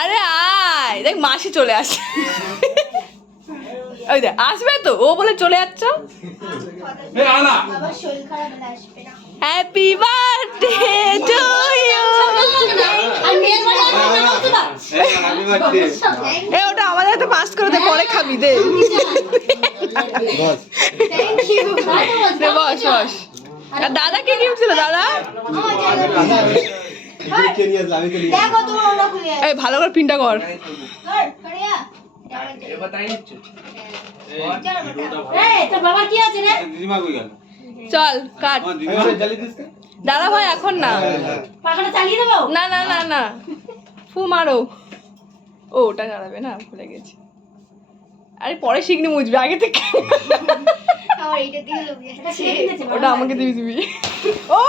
আরে আয় দেখ মাসি চলে আসে। ওই দেখ আসবে তো, ও বলে চলে যাচ্ছ। Happy birthday to you. এ ওটা আমাদের হাতে পাস করে দে, পরে খাবি দে। বস বস। আর দাদা কে গিফট ছিল দাদা? এই ভালো করে পিনটা কর। চল কাট। দাদা ভাই এখন না, না না না না, ফু মারো। ও ওটা জ্বালাবে না, ভুলে গেছি। আরে পরে শিখনি, মুছবে আগে থেকে। ওটা আমাকে দিবি দিবি। ও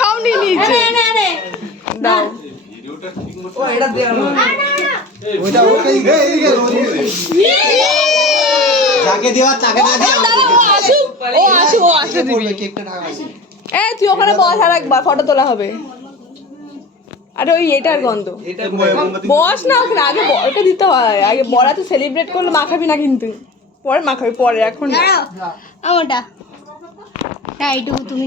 সব নিয়ে নিয়েছে। দাও তুই ওখানে বস, আর একবার ফটো তোলা হবে। আরে ওই এটার গন্ধ, বস না ওখানে। আগে বলটা দিতে হয়, আগে বড়া তো সেলিব্রেট করলে মাখাবি না, কিন্তু পরে মাখাবি, পরে এখন না। আমারটা এইটুকু তুমি